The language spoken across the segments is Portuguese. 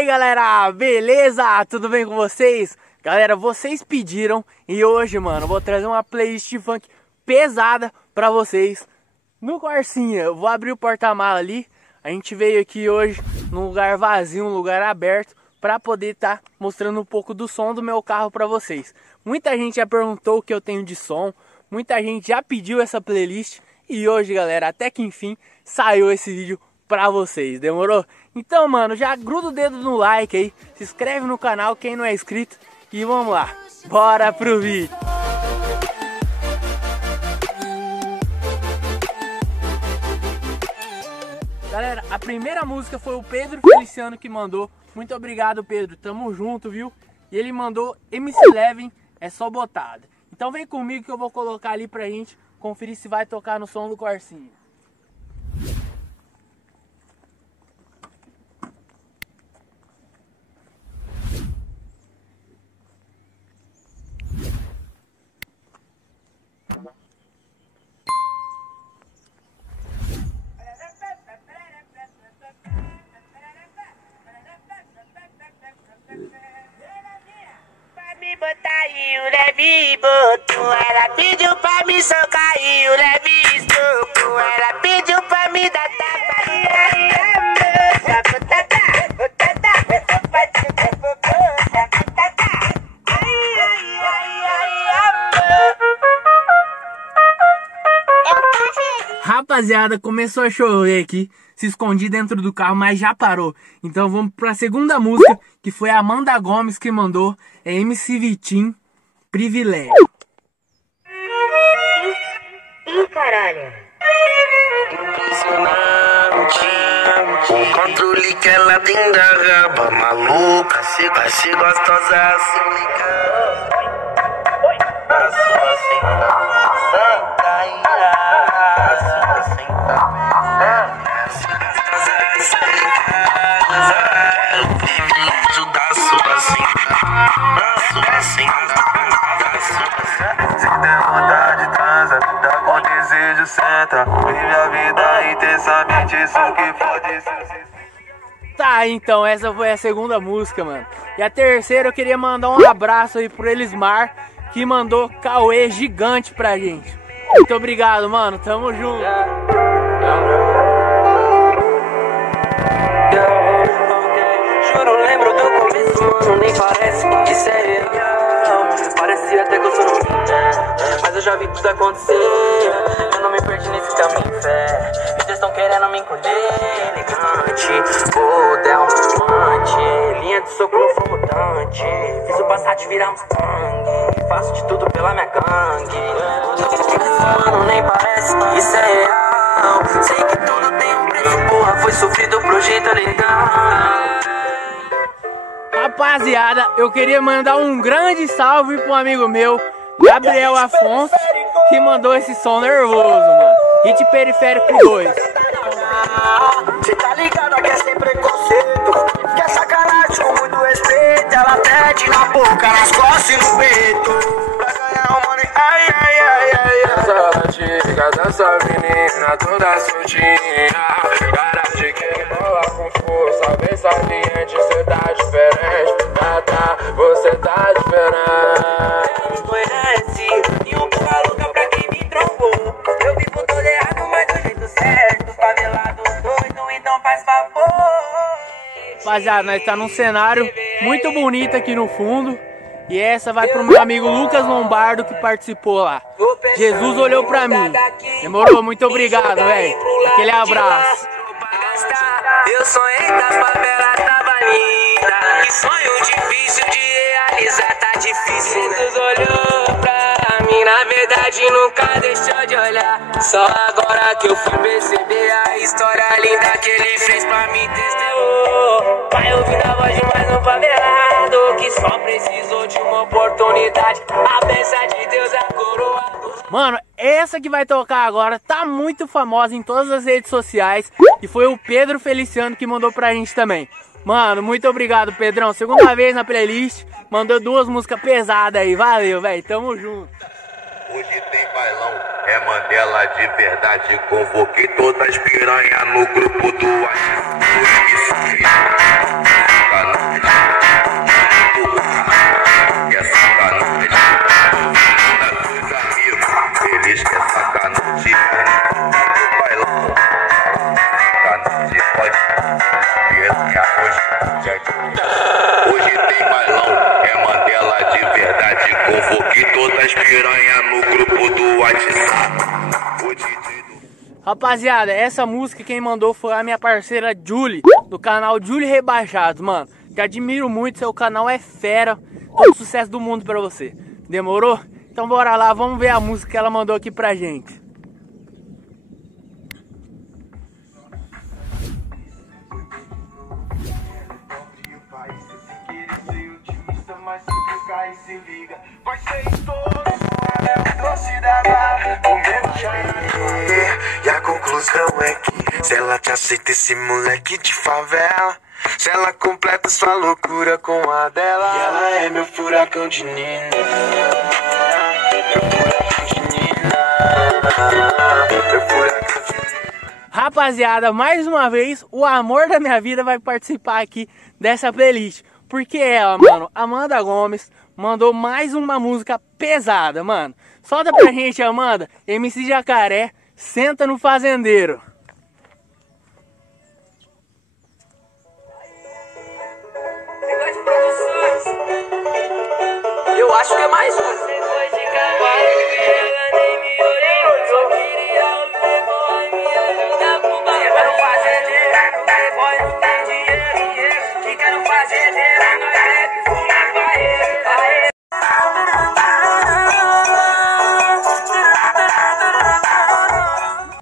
aí galera, beleza? Tudo bem com vocês? Galera, vocês pediram e hoje, mano, eu vou trazer uma playlist de funk pesada pra vocês no Corsinha. Eu vou abrir o porta-mala ali. A gente veio aqui hoje num lugar vazio, um lugar aberto, pra poder estar mostrando um pouco do som do meu carro pra vocês. Muita gente já perguntou o que eu tenho de som, muita gente já pediu essa playlist e hoje, galera, até que enfim saiu esse vídeo pra vocês, demorou? Então, mano, já gruda o dedo no like aí, se inscreve no canal quem não é inscrito e vamos lá, bora pro vídeo! Galera, a primeira música foi o Pedro Feliciano que mandou, muito obrigado Pedro, tamo junto, viu? E ele mandou MC11, é só botada. Então vem comigo que eu vou colocar ali pra gente conferir se vai tocar no som do Corsinha. Botar e o leve botou. Ela pediu pra me socar e o leve estocou. Ela pediu pra me dar tapa e a Rapaziada, começou a chover aqui, se escondi dentro do carro, mas já parou. Então vamos pra segunda música, que foi a Amanda Gomes que mandou, é MC Vitinho, Privilégio. Ih, caralho. Impressionante. O controle que ela tem da raba maluca, vai ser gostosa assim, liga. A sua senta e a sua senta. O privilégio da sua senta, se der vontade transa, tá com desejo senta. Vive a vida intensamente, isso que pode ser. Tá, então essa foi a segunda música, mano. E a terceira eu queria mandar um abraço aí pro Elismar, que mandou Cauê gigante pra gente. Muito obrigado, mano, tamo junto. Juro, lembro do começo, mano, nem parece que isso é real. Parecia até que eu sou no mas eu já vi tudo acontecer. Eu não me perdi nesse caminho, fé. Eles estão querendo me encolher, elegante. Bodel, amante, linha de soco no flow mutante. Fiz o Passat virar Mustang, faço de tudo pela minha gangue. Mano, nem parece que isso é real. Sei que tudo tem um preço, porra, foi sofrido pro jeito legal. Rapaziada, eu queria mandar um grande salve pro amigo meu, Gabriel Afonso, que mandou esse som nervoso, mano. Hit Periférico 2. Cê tá ligado que é sem preconceito, que é sacanagem com muito respeito. Ela pede na boca, nas costas e no peito, pra ganhar um money, ai, ai, ai, ai. Dança latica, dança menina, toda soltinha. Cara de quem bola com força, bem saliente, cê tá diferente. Você tá diferente. Me conhece, e um porra louca pra quem me trombou. Eu vivo todo errado, mas do jeito certo. Favelado doido, então faz favor. Rapaziada, nós tá num cenário muito bonito aqui no fundo. E essa vai pro meu amigo Lucas Lombardo que participou lá. Jesus olhou pra mim. Demorou, muito obrigado, velho. Aquele abraço. Eu sonhei da favela, tava linda. Que sonho difícil de realizar, tá difícil. Jesus olhou pra mim, na verdade nunca deixou de olhar. Só agora que eu fui perceber a história linda que ele fez pra mim testemunhar. Vai ouvindo a voz de mais um favelado que só precisou de uma oportunidade. A bênção de Deus, a coroa. Mano, essa que vai tocar agora tá muito famosa em todas as redes sociais. E foi o Pedro Feliciano que mandou pra gente também. Mano, muito obrigado, Pedrão. Segunda vez na playlist. Mandou 2 músicas pesadas aí. Valeu, velho. Tamo junto. Hoje tem bailão, é Mandela de verdade. Convoquei todas as piranha no grupo do WhatsApp. Hoje tem bailão, é Mandela de verdade. Convoquei todas as piranhas no grupo do WhatsApp. Rapaziada, essa música quem mandou foi a minha parceira Julie, do canal Julie Rebaixados, mano. Que admiro muito, seu canal é fera. Todo sucesso do mundo pra você. Demorou? Então bora lá, vamos ver a música que ela mandou aqui pra gente. E a conclusão é que se ela te aceita esse moleque de favela, se ela completa sua loucura com a dela, e ela é meu furacão de Nina. Rapaziada, mais uma vez, o amor da minha vida vai participar aqui dessa playlist. Porque ela, mano, Amanda Gomes, mandou mais uma música pesada, mano. Solta pra gente, Amanda, MC Jacaré, Senta no Fazendeiro. Eu acho que é mais um.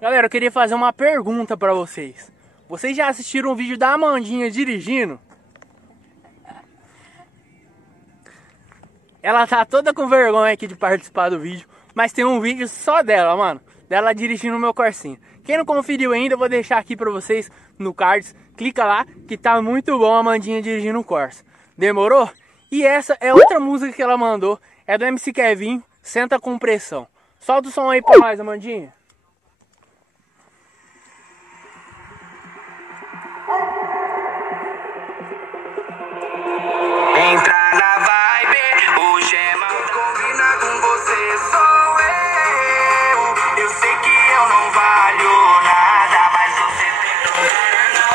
Galera, eu queria fazer uma pergunta pra vocês. Vocês já assistiram o vídeo da Amandinha dirigindo? Ela tá toda com vergonha aqui de participar do vídeo, mas tem um vídeo só dela, mano. Dela dirigindo o meu Corsinha. Quem não conferiu ainda, eu vou deixar aqui pra vocês no cards. Clica lá, que tá muito bom a Amandinha dirigindo o Corsa. Demorou? E essa é outra música que ela mandou. É do MC Kevin, Senta com Pressão. Solta o som aí pra nós, Amandinha. Entra na vibe, o Gema combina com você, sou eu. Eu sei que eu não valho nada, mas você tem não.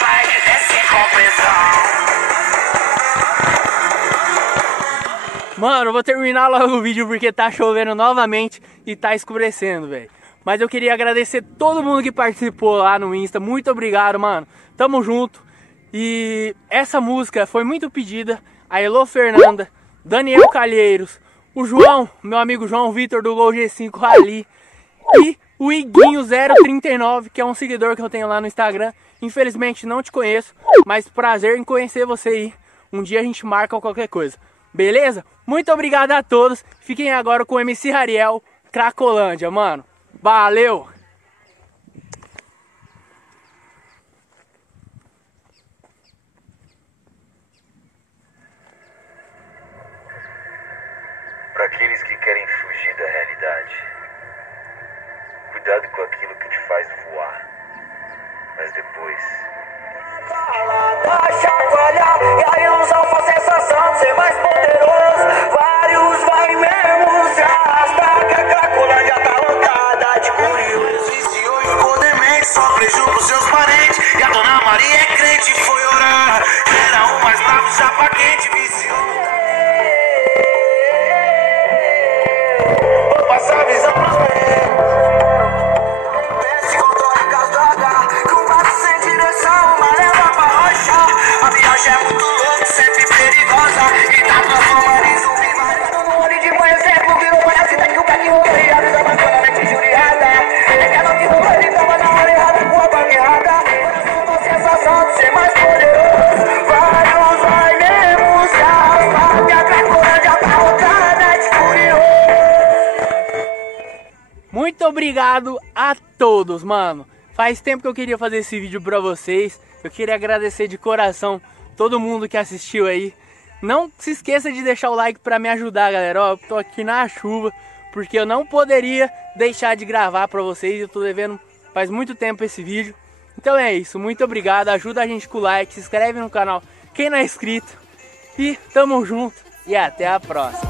Vai, desce com pressão. Mano, eu vou terminar logo o vídeo porque tá chovendo novamente e tá escurecendo, velho. Mas eu queria agradecer todo mundo que participou lá no Insta. Muito obrigado, mano. Tamo junto. E essa música foi muito pedida. A Elô Fernanda, Daniel Calheiros, o João, meu amigo João Vitor do Gol G5 Rally e o Iguinho 039, que é um seguidor que eu tenho lá no Instagram. Infelizmente não te conheço, mas prazer em conhecer você aí. Um dia a gente marca qualquer coisa. Beleza? Muito obrigado a todos. Fiquem agora com o MC Rariel, Cracolândia, mano. Valeu! Para aqueles que querem fugir da realidade, cuidado com aquilo que te faz voar, mas depois... Chacoalhar, e a ilusão faz sensação de ser mais poderoso. Vários vai mesmo se arrastar, que a Cracolândia tá lotada de curioso. Viciou em poder, só prejuízo pros seus parentes. E a dona Maria é crente, foi orar. Era um mais bravo, chapa quente, viciou. Vou passar a visão pros meus. Esse controle casada, com braço sem direção, uma leva pra rocha. A viagem é muito louca, sempre perigosa. E tá transformando em zumbi, mas no olho de mãe, exemplo, virou uma cidade que o Beck rolou e avisa abandonamente injuriada. É que a noite no olho tava na hora errada com a banca errada. Coração com a sensação de ser mais poderoso. Vários vai mesmo se arrastar, que a Cracolândia tá lotada de curioso. Muito obrigado a todos, mano. Faz tempo que eu queria fazer esse vídeo pra vocês. Eu queria agradecer de coração todo mundo que assistiu aí. Não se esqueça de deixar o like pra me ajudar, galera. Ó, eu tô aqui na chuva porque eu não poderia deixar de gravar pra vocês. Eu tô devendo faz muito tempo esse vídeo. Então é isso, muito obrigado. Ajuda a gente com o like, se inscreve no canal quem não é inscrito. E tamo junto e até a próxima.